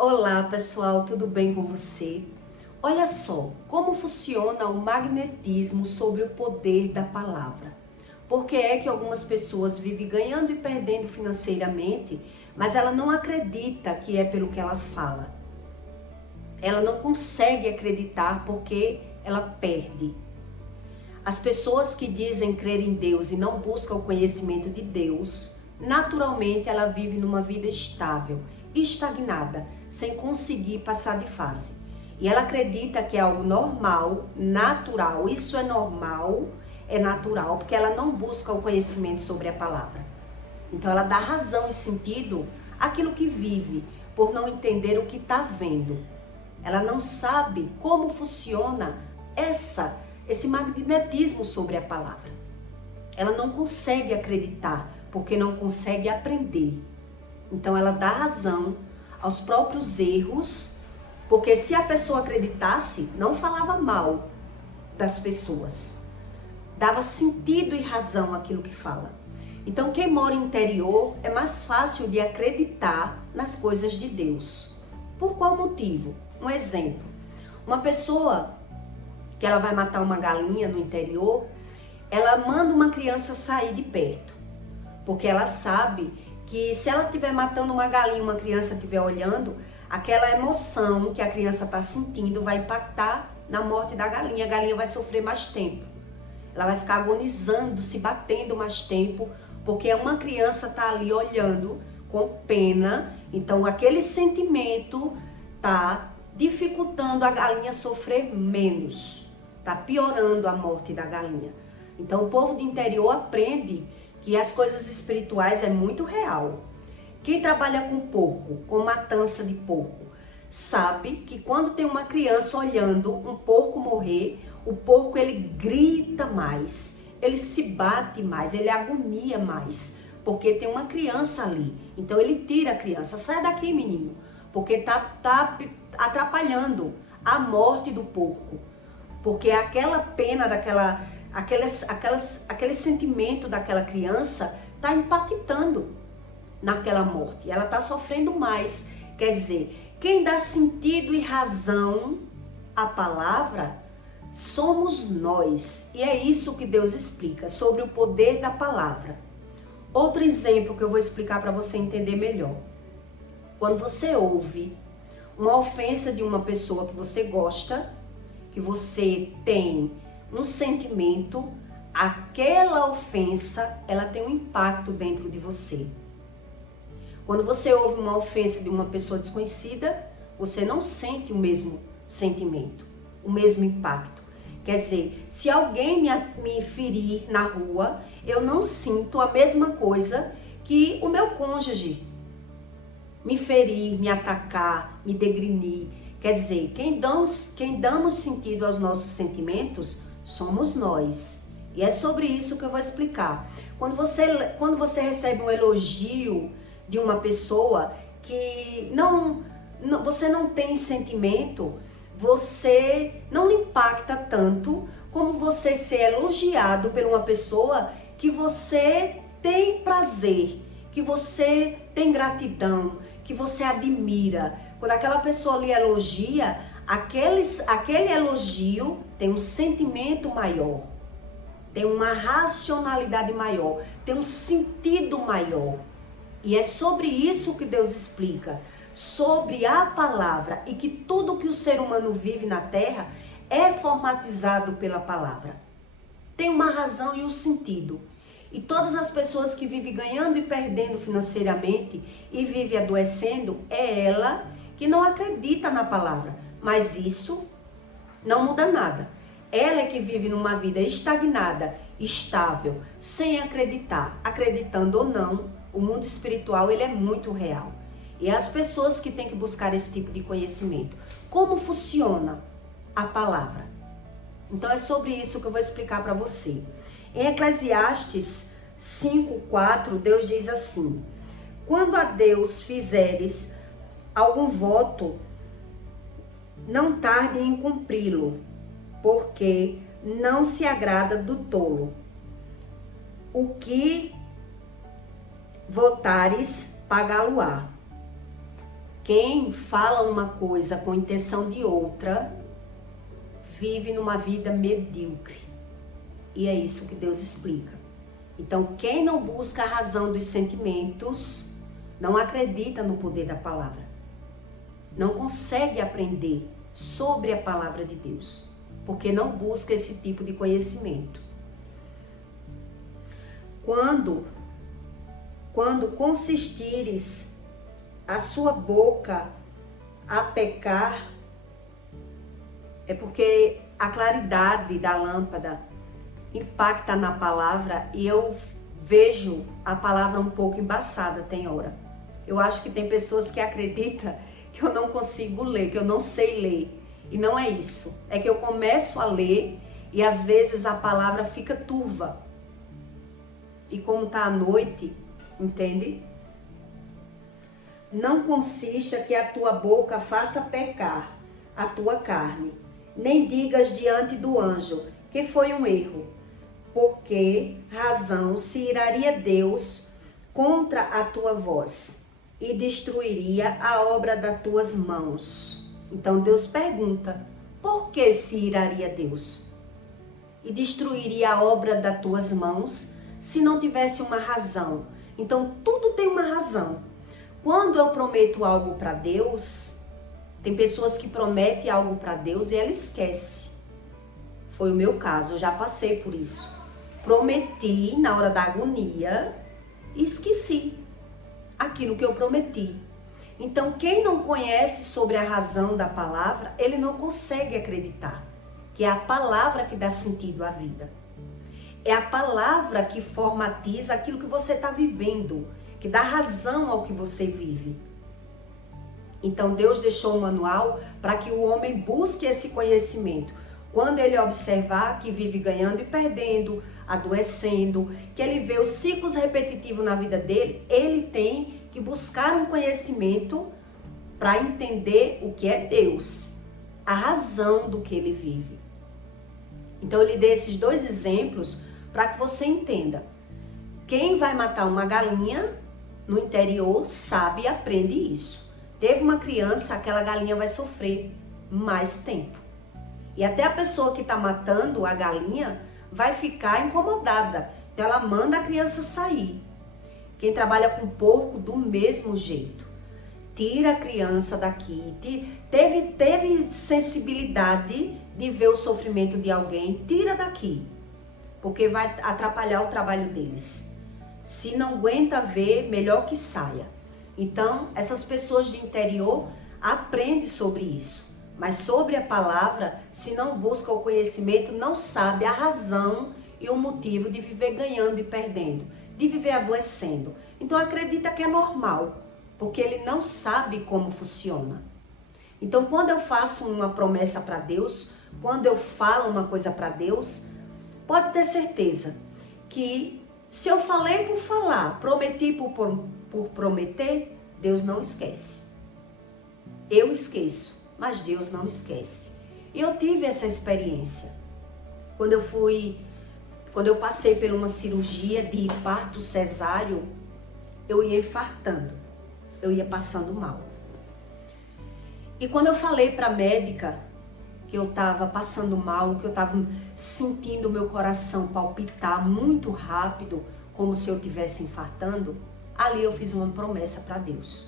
Olá pessoal, tudo bem com você? Olha só, como funciona o magnetismo sobre o poder da palavra. Por que é que algumas pessoas vivem ganhando e perdendo financeiramente, mas ela não acredita que é pelo que ela fala. Ela não consegue acreditar porque ela perde. As pessoas que dizem crer em Deus e não buscam o conhecimento de Deus, naturalmente ela vive numa vida estável, estagnada, sem conseguir passar de fase. E ela acredita que é algo normal, natural, isso é normal, é natural, porque ela não busca o conhecimento sobre a palavra. Então ela dá razão e sentido àquilo que vive, por não entender o que está vendo. Ela não sabe como funciona esse magnetismo sobre a palavra. Ela não consegue acreditar, porque não consegue aprender. Então ela dá razão aos próprios erros, porque se a pessoa acreditasse, não falava mal das pessoas. Dava sentido e razão àquilo que fala. Então quem mora no interior é mais fácil de acreditar nas coisas de Deus. Por qual motivo? Um exemplo. Uma pessoa que ela vai matar uma galinha no interior, ela manda uma criança sair de perto. Porque ela sabe que se ela estiver matando uma galinha, uma criança estiver olhando, aquela emoção que a criança está sentindo vai impactar na morte da galinha. A galinha vai sofrer mais tempo. Ela vai ficar agonizando, se batendo mais tempo, porque uma criança está ali olhando com pena. Então aquele sentimento está dificultando a galinha sofrer menos. Está piorando a morte da galinha. Então o povo do interior aprende que as coisas espirituais é muito real. Quem trabalha com porco, com matança de porco, sabe que quando tem uma criança olhando um porco morrer, o porco ele grita mais, ele se bate mais, ele agonia mais, porque tem uma criança ali. Então ele tira a criança, sai daqui menino, porque tá atrapalhando a morte do porco. Porque aquela pena aquele sentimento daquela criança está impactando naquela morte. Ela está sofrendo mais. Quer dizer, quem dá sentido e razão à palavra somos nós. E é isso que Deus explica sobre o poder da palavra. Outro exemplo que eu vou explicar para você entender melhor. Quando você ouve uma ofensa de uma pessoa que você gosta, que você tem um sentimento, aquela ofensa, ela tem um impacto dentro de você. Quando você ouve uma ofensa de uma pessoa desconhecida, você não sente o mesmo sentimento, o mesmo impacto. Quer dizer, se alguém me ferir na rua, eu não sinto a mesma coisa que o meu cônjuge me ferir, me atacar, me degrinir. Quer dizer, quem damos sentido aos nossos sentimentos somos nós. E é sobre isso que eu vou explicar. Quando você recebe um elogio de uma pessoa que você não tem sentimento, você não impacta tanto como você ser elogiado por uma pessoa que você tem prazer, que você tem gratidão, que você admira. Quando aquela pessoa lhe elogia, aquele elogio tem um sentimento maior, tem uma racionalidade maior, tem um sentido maior. E é sobre isso que Deus explica, sobre a palavra, e que tudo que o ser humano vive na terra é formatizado pela palavra. Tem uma razão e um sentido. E todas as pessoas que vivem ganhando e perdendo financeiramente e vivem adoecendo, é ela que não acredita na palavra. Mas isso não muda nada. Ela é que vive numa vida estagnada, estável, sem acreditar. Acreditando ou não, o mundo espiritual ele é muito real. E é as pessoas que têm que buscar esse tipo de conhecimento. Como funciona a palavra? Então é sobre isso que eu vou explicar para você. Em Eclesiastes 5:4, Deus diz assim: quando a Deus fizeres algum voto, não tarde em cumpri-lo, porque não se agrada do tolo. O que votares, pagá-lo-á. Quem fala uma coisa com intenção de outra, vive numa vida medíocre. E é isso que Deus explica. Então, quem não busca a razão dos sentimentos, não acredita no poder da palavra. Não consegue aprender sobre a palavra de Deus, porque não busca esse tipo de conhecimento. Quando consistires a sua boca a pecar, é porque a claridade da lâmpada impacta na palavra e eu vejo a palavra um pouco embaçada, tem hora. Eu acho que tem pessoas que acreditam que eu não consigo ler, que eu não sei ler. E não é isso. É que eu começo a ler e às vezes a palavra fica turva. E como está à noite, entende? Não consista que a tua boca faça pecar a tua carne, nem digas diante do anjo que foi um erro, porque razão se iraria Deus contra a tua voz e destruiria a obra das tuas mãos. Então Deus pergunta, por que se iraria Deus? E destruiria a obra das tuas mãos se não tivesse uma razão. Então tudo tem uma razão. Quando eu prometo algo para Deus, tem pessoas que prometem algo para Deus e ela esquece. Foi o meu caso, eu já passei por isso. Prometi na hora da agonia e esqueci aquilo que eu prometi. Então, quem não conhece sobre a razão da palavra, ele não consegue acreditar que é a palavra que dá sentido à vida. É a palavra que formatiza aquilo que você está vivendo, que dá razão ao que você vive. Então, Deus deixou um manual para que o homem busque esse conhecimento. Quando ele observar que vive ganhando e perdendo, adoecendo, que ele vê os ciclos repetitivos na vida dele, ele tem que buscar um conhecimento para entender o que é Deus, a razão do que ele vive. Então, eu lhe dei esses dois exemplos para que você entenda. Quem vai matar uma galinha no interior sabe e aprende isso. Teve uma criança, aquela galinha vai sofrer mais tempo. E até a pessoa que está matando a galinha vai ficar incomodada. Então ela manda a criança sair. Quem trabalha com porco, do mesmo jeito. Tira a criança daqui. Teve sensibilidade de ver o sofrimento de alguém, tira daqui. Porque vai atrapalhar o trabalho deles. Se não aguenta ver, melhor que saia. Então, essas pessoas de interior aprendem sobre isso. Mas sobre a palavra, se não busca o conhecimento, não sabe a razão e o motivo de viver ganhando e perdendo, de viver adoecendo. Então acredita que é normal, porque ele não sabe como funciona. Então quando eu faço uma promessa para Deus, quando eu falo uma coisa para Deus, pode ter certeza que se eu falei por falar, prometi por prometer, Deus não esquece. Eu esqueço, mas Deus não esquece. E eu tive essa experiência. Quando eu passei por uma cirurgia de parto cesáreo, eu ia infartando, eu ia passando mal. E quando eu falei para a médica que eu estava passando mal, que eu estava sentindo o meu coração palpitar muito rápido, como se eu estivesse infartando, ali eu fiz uma promessa para Deus.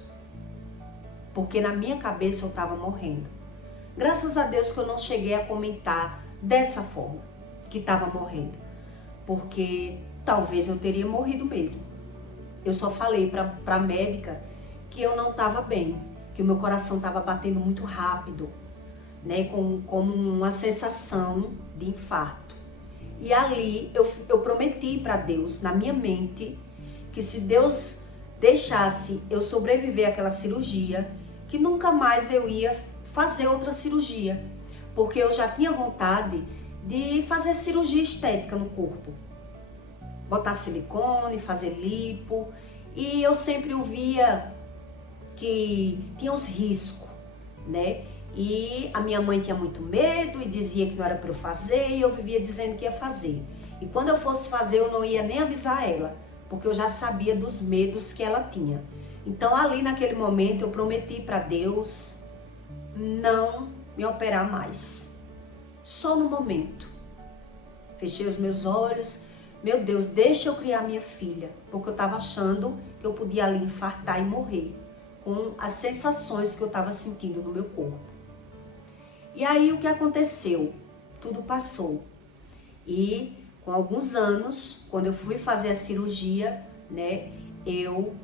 Porque na minha cabeça eu estava morrendo. Graças a Deus que eu não cheguei a comentar dessa forma, que estava morrendo. Porque talvez eu teria morrido mesmo. Eu só falei para a médica que eu não estava bem, que o meu coração estava batendo muito rápido, né, como uma sensação de infarto. E ali eu prometi para Deus, na minha mente, que se Deus deixasse eu sobreviver àquela cirurgia, que nunca mais eu ia fazer outra cirurgia, porque eu já tinha vontade de fazer cirurgia estética no corpo, botar silicone, fazer lipo, e eu sempre ouvia que tinha os riscos, né? E a minha mãe tinha muito medo e dizia que não era para eu fazer, e eu vivia dizendo que ia fazer. E quando eu fosse fazer, eu não ia nem avisar ela, porque eu já sabia dos medos que ela tinha. Então ali naquele momento eu prometi para Deus não me operar mais. Só no momento. Fechei os meus olhos. Meu Deus, deixa eu criar minha filha. Porque eu estava achando que eu podia ali infartar e morrer. Com as sensações que eu estava sentindo no meu corpo. E aí o que aconteceu? Tudo passou. E com alguns anos, quando eu fui fazer a cirurgia, né, eu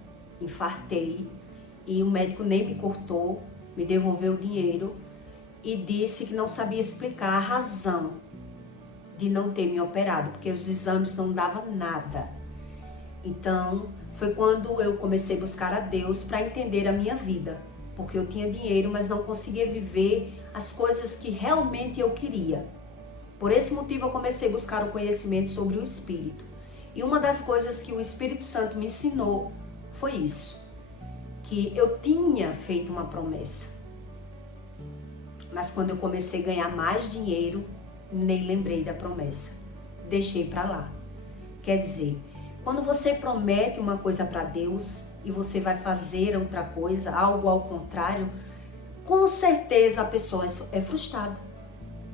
infartei e o médico nem me cortou, me devolveu o dinheiro e disse que não sabia explicar a razão de não ter me operado, porque os exames não davam nada. Então, foi quando eu comecei a buscar a Deus para entender a minha vida, porque eu tinha dinheiro, mas não conseguia viver as coisas que realmente eu queria. Por esse motivo eu comecei a buscar o conhecimento sobre o Espírito. E uma das coisas que o Espírito Santo me ensinou foi isso, que eu tinha feito uma promessa. Mas quando eu comecei a ganhar mais dinheiro, nem lembrei da promessa. Deixei para lá. Quer dizer, quando você promete uma coisa para Deus e você vai fazer outra coisa, algo ao contrário, com certeza a pessoa é frustrada.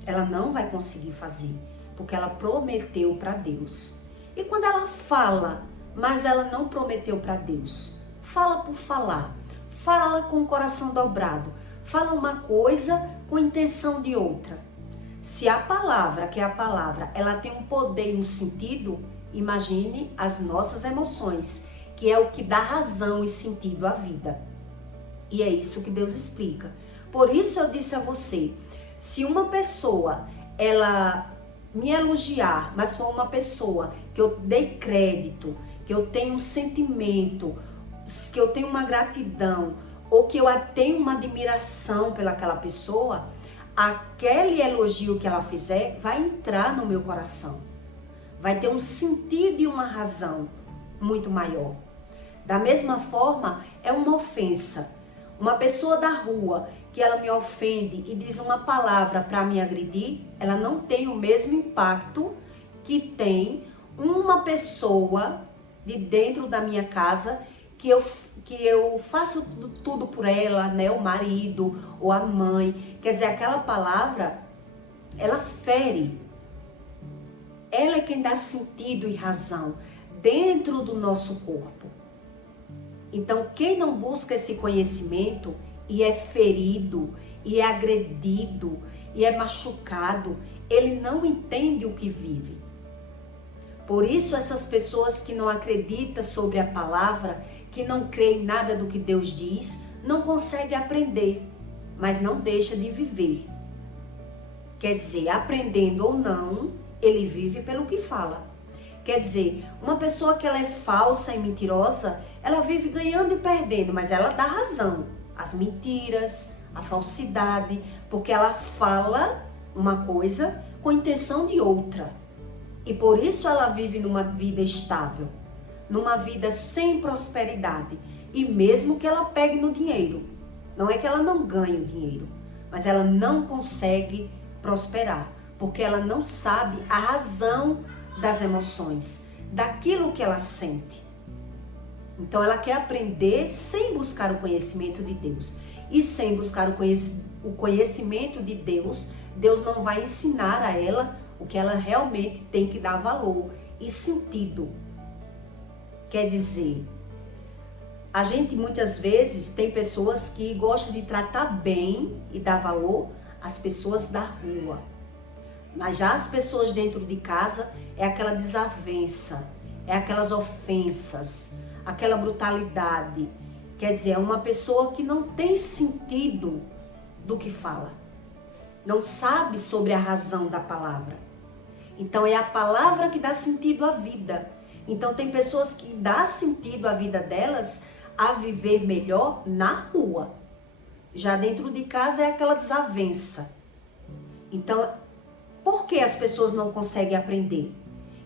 Ela não vai conseguir fazer, porque ela prometeu para Deus. E quando ela fala, mas ela não prometeu para Deus, fala por falar, fala com o coração dobrado, fala uma coisa com intenção de outra. Se a palavra, que é a palavra, ela tem um poder e um sentido, imagine as nossas emoções, que é o que dá razão e sentido à vida. E é isso que Deus explica. Por isso eu disse a você, se uma pessoa, ela me elogiar, mas for uma pessoa que eu dei crédito, que eu tenho um sentimento, que eu tenho uma gratidão, ou que eu tenho uma admiração pelaquela pessoa, aquele elogio que ela fizer vai entrar no meu coração. Vai ter um sentido e uma razão muito maior. Da mesma forma, é uma ofensa. Uma pessoa da rua que ela me ofende e diz uma palavra para me agredir, ela não tem o mesmo impacto que tem uma pessoa de dentro da minha casa que eu faço tudo por ela, né? O marido ou a mãe. Quer dizer, aquela palavra, ela fere. Ela é quem dá sentido e razão dentro do nosso corpo. Então, quem não busca esse conhecimento e é ferido, e é agredido, e é machucado, ele não entende o que vive. Por isso, essas pessoas que não acreditam sobre a palavra, que não creem em nada do que Deus diz, não conseguem aprender, mas não deixa de viver. Quer dizer, aprendendo ou não, ele vive pelo que fala. Quer dizer, uma pessoa que ela é falsa e mentirosa, ela vive ganhando e perdendo, mas ela dá razão. As mentiras, a falsidade, porque ela fala uma coisa com intenção de outra. E por isso ela vive numa vida estável, numa vida sem prosperidade. E mesmo que ela pegue no dinheiro, não é que ela não ganhe o dinheiro, mas ela não consegue prosperar, porque ela não sabe a razão das emoções, daquilo que ela sente. Então ela quer aprender sem buscar o conhecimento de Deus. E sem buscar o conhecimento de Deus, Deus não vai ensinar a ela o que ela realmente tem que dar valor e sentido. Quer dizer, a gente muitas vezes tem pessoas que gostam de tratar bem e dar valor às pessoas da rua. Mas já as pessoas dentro de casa é aquela desavença, é aquelas ofensas, aquela brutalidade. Quer dizer, é uma pessoa que não tem sentido do que fala. Não sabe sobre a razão da palavra. Então é a palavra que dá sentido à vida. Então tem pessoas que dá sentido à vida delas a viver melhor na rua. Já dentro de casa é aquela desavença. Então, por que as pessoas não conseguem aprender?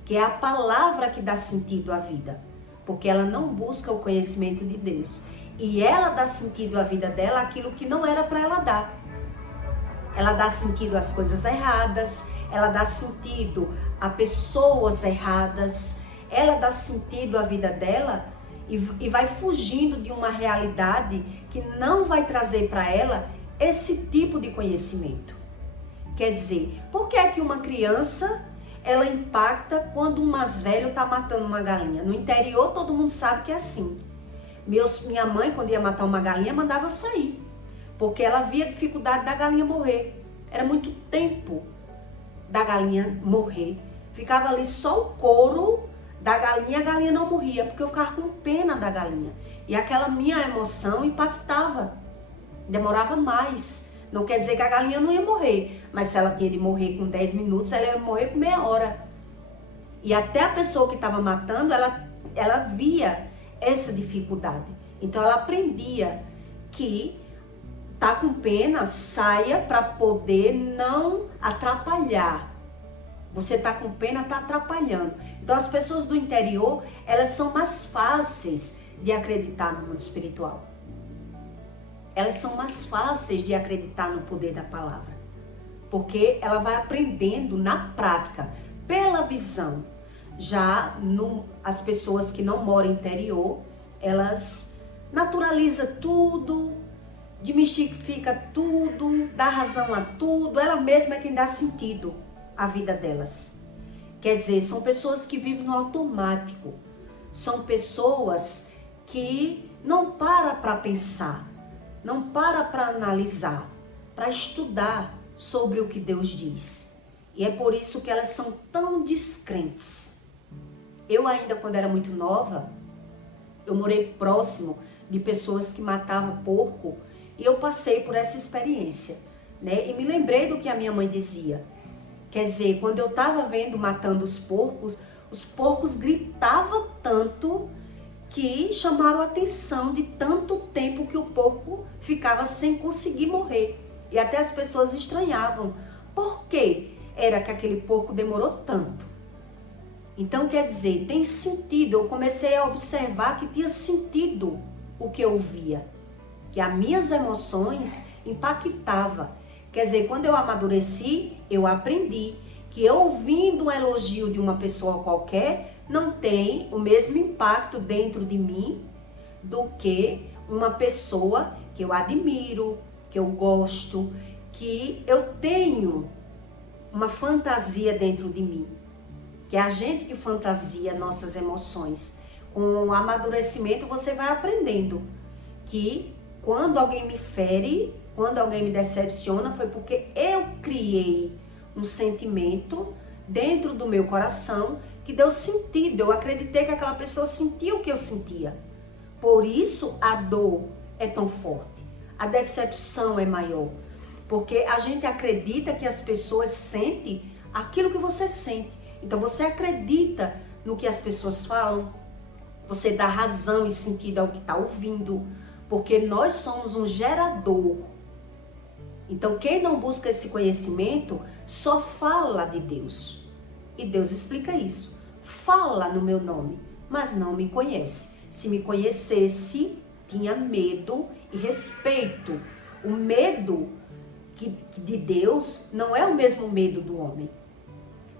Que é a palavra que dá sentido à vida. Porque ela não busca o conhecimento de Deus. E ela dá sentido à vida dela aquilo que não era para ela dar. Ela dá sentido às coisas erradas, ela dá sentido a pessoas erradas, ela dá sentido à vida dela e vai fugindo de uma realidade que não vai trazer para ela esse tipo de conhecimento. Quer dizer, por que é que uma criança ela impacta quando um mais velho está matando uma galinha? No interior todo mundo sabe que é assim. Minha mãe, quando ia matar uma galinha, mandava eu sair, porque ela via a dificuldade da galinha morrer. Era muito tempo da galinha morrer. Ficava ali só o couro da galinha, a galinha não morria, porque eu ficava com pena da galinha. E aquela minha emoção impactava. Demorava mais. Não quer dizer que a galinha não ia morrer, mas se ela tinha de morrer com 10 minutos, ela ia morrer com meia hora. E até a pessoa que estava matando, ela via essa dificuldade. Então ela aprendia que tá com pena, saia para poder não atrapalhar. Você tá com pena, tá atrapalhando. Então as pessoas do interior, elas são mais fáceis de acreditar no mundo espiritual. Elas são mais fáceis de acreditar no poder da palavra. Porque ela vai aprendendo na prática, pela visão. Já as pessoas que não moram no interior, elas naturalizam tudo, desmistifica tudo, dá razão a tudo. Ela mesma é quem dá sentido à vida delas. Quer dizer, são pessoas que vivem no automático. São pessoas que não param para pensar, não param para analisar, para estudar sobre o que Deus diz. E é por isso que elas são tão descrentes. Eu ainda, quando era muito nova, eu morei próximo de pessoas que matavam porco e eu passei por essa experiência, né? E me lembrei do que a minha mãe dizia. Quer dizer, quando eu estava vendo matando os porcos gritavam tanto que chamaram a atenção de tanto tempo que o porco ficava sem conseguir morrer. E até as pessoas estranhavam. Por que era que aquele porco demorou tanto? Então, quer dizer, tem sentido. Eu comecei a observar que tinha sentido o que eu via. Que as minhas emoções impactavam. Quer dizer, quando eu amadureci, eu aprendi que eu ouvindo um elogio de uma pessoa qualquer, não tem o mesmo impacto dentro de mim do que uma pessoa que eu admiro, que eu gosto, que eu tenho uma fantasia dentro de mim. Que é a gente que fantasia nossas emoções. Com o amadurecimento você vai aprendendo que quando alguém me fere, quando alguém me decepciona, foi porque eu criei um sentimento dentro do meu coração que deu sentido. Eu acreditei que aquela pessoa sentia o que eu sentia. Por isso a dor é tão forte. A decepção é maior. Porque a gente acredita que as pessoas sentem aquilo que você sente. Então você acredita no que as pessoas falam. Você dá razão e sentido ao que está ouvindo. Porque nós somos um gerador. Então quem não busca esse conhecimento só fala de Deus. E Deus explica isso. Fala no meu nome, mas não me conhece. Se me conhecesse, tinha medo e respeito. O medo de Deus não é o mesmo medo do homem.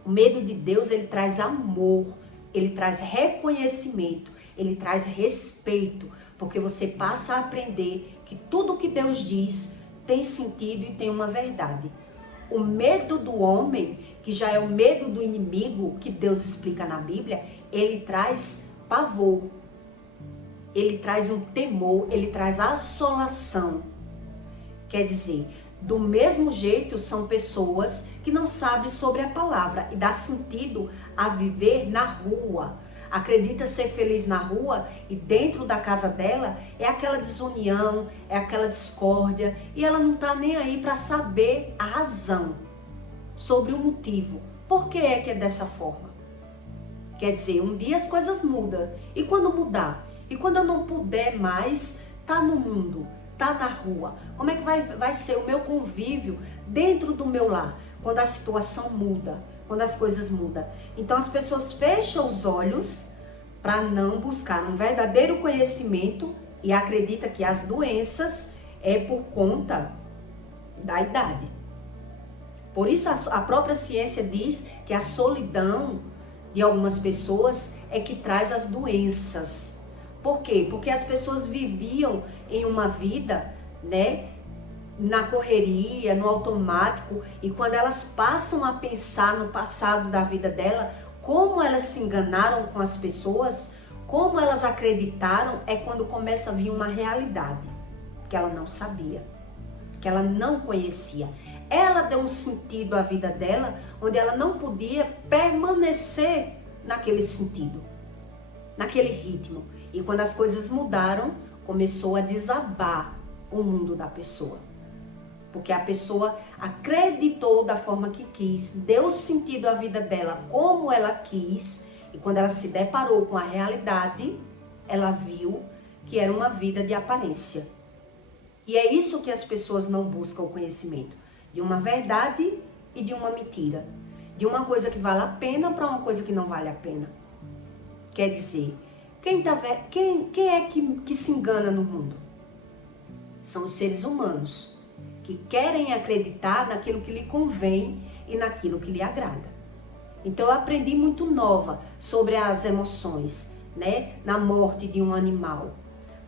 O medo de Deus, ele traz amor, ele traz reconhecimento, ele traz respeito, porque você passa a aprender que tudo que Deus diz tem sentido e tem uma verdade. O medo do homem, que já é o medo do inimigo, que Deus explica na Bíblia, ele traz pavor, ele traz um temor, ele traz assolação. Quer dizer, do mesmo jeito são pessoas que não sabem sobre a palavra e dá sentido a viver na rua. Acredita ser feliz na rua e dentro da casa dela é aquela desunião, é aquela discórdia e ela não está nem aí para saber a razão sobre o motivo. Por que é dessa forma? Quer dizer, um dia as coisas mudam e quando mudar? E quando eu não puder mais estar no mundo, estar na rua, como é que vai ser o meu convívio dentro do meu lar? Quando a situação muda, quando as coisas mudam. Então as pessoas fecham os olhos para não buscar um verdadeiro conhecimento e acredita que as doenças é por conta da idade. Por isso a própria ciência diz que a solidão de algumas pessoas é que traz as doenças. Por quê? Porque as pessoas viviam em uma vida, né, na correria, no automático, e quando elas passam a pensar no passado da vida dela, como elas se enganaram com as pessoas, como elas acreditaram, é quando começa a vir uma realidade que ela não sabia, que ela não conhecia. Ela deu um sentido à vida dela, onde ela não podia permanecer naquele sentido, naquele ritmo. E quando as coisas mudaram, começou a desabar o mundo da pessoa. Porque a pessoa acreditou da forma que quis, deu sentido à vida dela como ela quis, e quando ela se deparou com a realidade, ela viu que era uma vida de aparência. E é isso que as pessoas não buscam o conhecimento, de uma verdade e de uma mentira, de uma coisa que vale a pena para uma coisa que não vale a pena. Quer dizer, quem é que se engana no mundo? São os seres humanos, que querem acreditar naquilo que lhe convém e naquilo que lhe agrada. Então eu aprendi muito nova sobre as emoções, né? Na morte de um animal,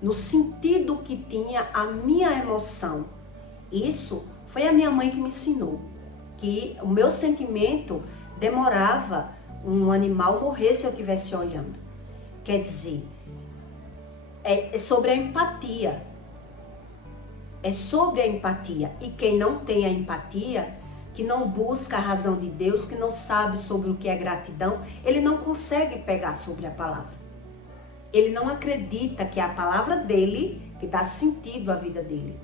no sentido que tinha a minha emoção. Isso foi a minha mãe que me ensinou, que o meu sentimento demorava um animal morrer se eu estivesse olhando. Quer dizer, é sobre a empatia. É sobre a empatia. E quem não tem a empatia, que não busca a razão de Deus, que não sabe sobre o que é gratidão, ele não consegue pegar sobre a palavra. Ele não acredita que é a palavra dele que dá sentido à vida dele.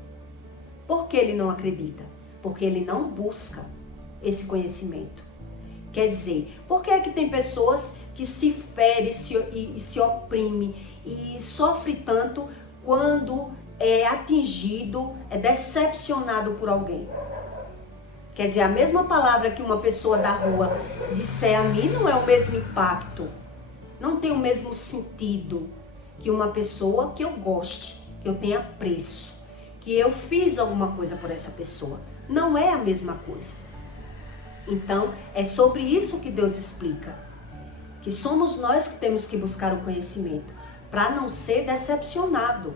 Por que ele não acredita? Porque ele não busca esse conhecimento. Quer dizer, por que é que tem pessoas que se ferem e se oprime e sofre tanto quando é atingido, é decepcionado por alguém? Quer dizer, a mesma palavra que uma pessoa da rua disser a mim não é o mesmo impacto, não tem o mesmo sentido que uma pessoa que eu goste, que eu tenha apreço, que eu fiz alguma coisa por essa pessoa. Não é a mesma coisa. Então, é sobre isso que Deus explica, que somos nós que temos que buscar o conhecimento, para não ser decepcionado.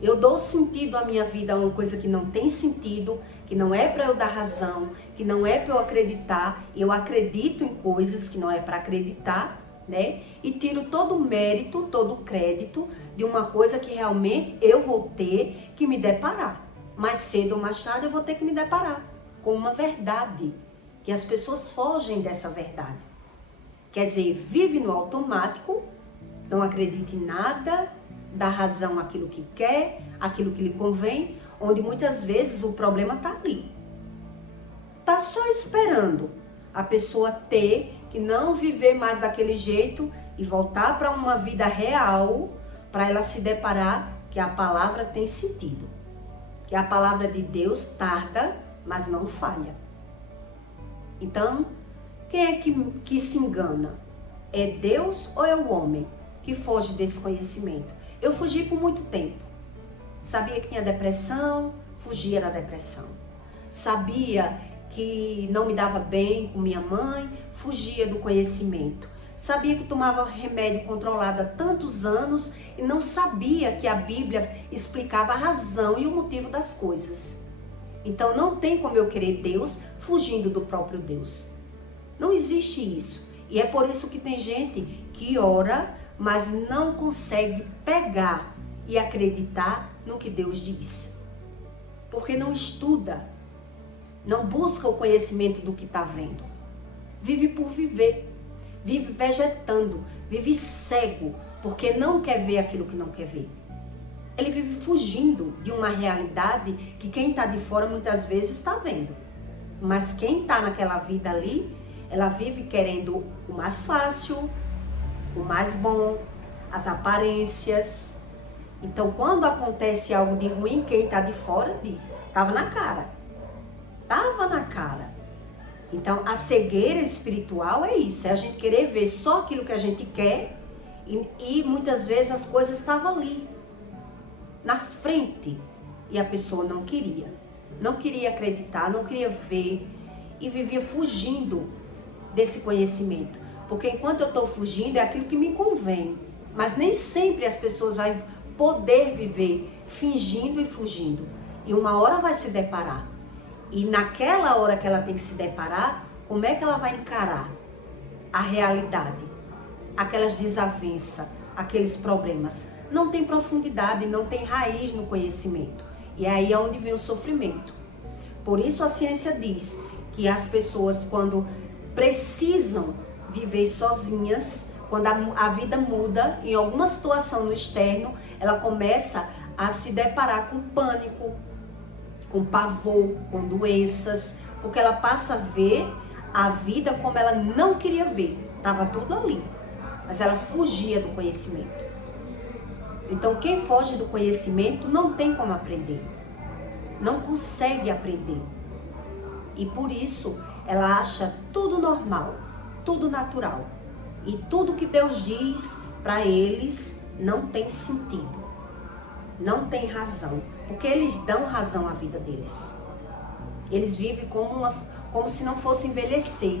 Eu dou sentido à minha vida a uma coisa que não tem sentido, que não é para eu dar razão, que não é para eu acreditar. Eu acredito em coisas que não é para acreditar, né? E tiro todo o mérito, todo o crédito de uma coisa que realmente eu vou ter que me deparar. Mais cedo ou mais tarde eu vou ter que me deparar com uma verdade, que as pessoas fogem dessa verdade. Quer dizer, vive no automático, não acredita em nada, dá razão àquilo que quer, àquilo que lhe convém, onde muitas vezes o problema está ali. Está só esperando a pessoa ter que não viver mais daquele jeito e voltar para uma vida real, para ela se deparar que a palavra tem sentido, que a palavra de Deus tarda, mas não falha. Então, quem é que se engana? É Deus ou é o homem que foge desse conhecimento? Eu fugi por muito tempo. Sabia que tinha depressão, fugia da depressão. Sabia que não me dava bem com minha mãe, fugia do conhecimento. Sabia que tomava remédio controlado há tantos anos e não sabia que a Bíblia explicava a razão e o motivo das coisas. Então não tem como eu querer Deus fugindo do próprio Deus. Não existe isso. E é por isso que tem gente que ora, mas não consegue pegar e acreditar no que Deus diz. Porque não estuda, não busca o conhecimento do que está vendo. Vive por viver, vive vegetando, vive cego, porque não quer ver aquilo que não quer ver. Ele vive fugindo de uma realidade que quem está de fora muitas vezes está vendo. Mas quem está naquela vida ali, ela vive querendo o mais fácil, o mais bom, as aparências. Então, quando acontece algo de ruim, quem está de fora diz, estava na cara. Estava na cara. Então, a cegueira espiritual é isso, é a gente querer ver só aquilo que a gente quer e muitas vezes as coisas estavam ali, na frente, e a pessoa não queria acreditar, não queria ver e vivia fugindo desse conhecimento. Porque enquanto eu estou fugindo é aquilo que me convém, Mas nem sempre as pessoas vão poder viver fingindo e fugindo. E uma hora vai se deparar. E naquela hora que ela tem que se deparar, como é que ela vai encarar a realidade? Aquelas desavenças, aqueles problemas. Não tem profundidade, não tem raiz no conhecimento. E aí é onde vem o sofrimento. Por isso a ciência diz que as pessoas, quando precisam viver sozinhas, quando a vida muda, em alguma situação no externo, ela começa a se deparar com pânico, com pavor, com doenças, porque ela passa a ver a vida como ela não queria ver. Estava tudo ali, mas ela fugia do conhecimento. Então quem foge do conhecimento não tem como aprender, não consegue aprender. E por isso ela acha tudo normal, tudo natural. E tudo que Deus diz para eles não tem sentido, não tem razão, porque eles dão razão à vida deles. Eles vivem como se não fosse envelhecer,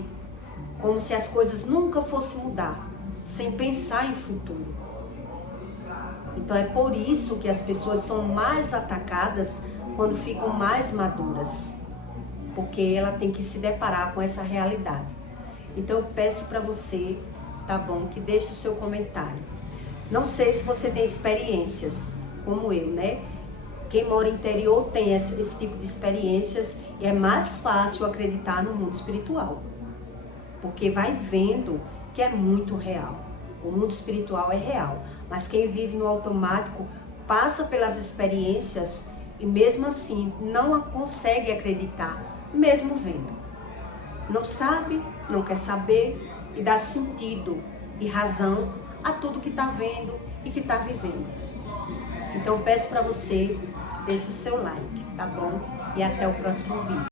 como se as coisas nunca fossem mudar, sem pensar em futuro. Então é por isso que as pessoas são mais atacadas quando ficam mais maduras, porque ela tem que se deparar com essa realidade. Então eu peço para você, tá bom, que deixe o seu comentário. Não sei se você tem experiências como eu, né? Quem mora no interior tem esse tipo de experiências e é mais fácil acreditar no mundo espiritual, porque vai vendo que é muito real. O mundo espiritual é real, mas quem vive no automático passa pelas experiências e mesmo assim não consegue acreditar, mesmo vendo. Não sabe, não quer saber e dá sentido e razão a tudo que está vendo e que está vivendo. Então eu peço para você, deixe o seu like, tá bom? E até o próximo vídeo.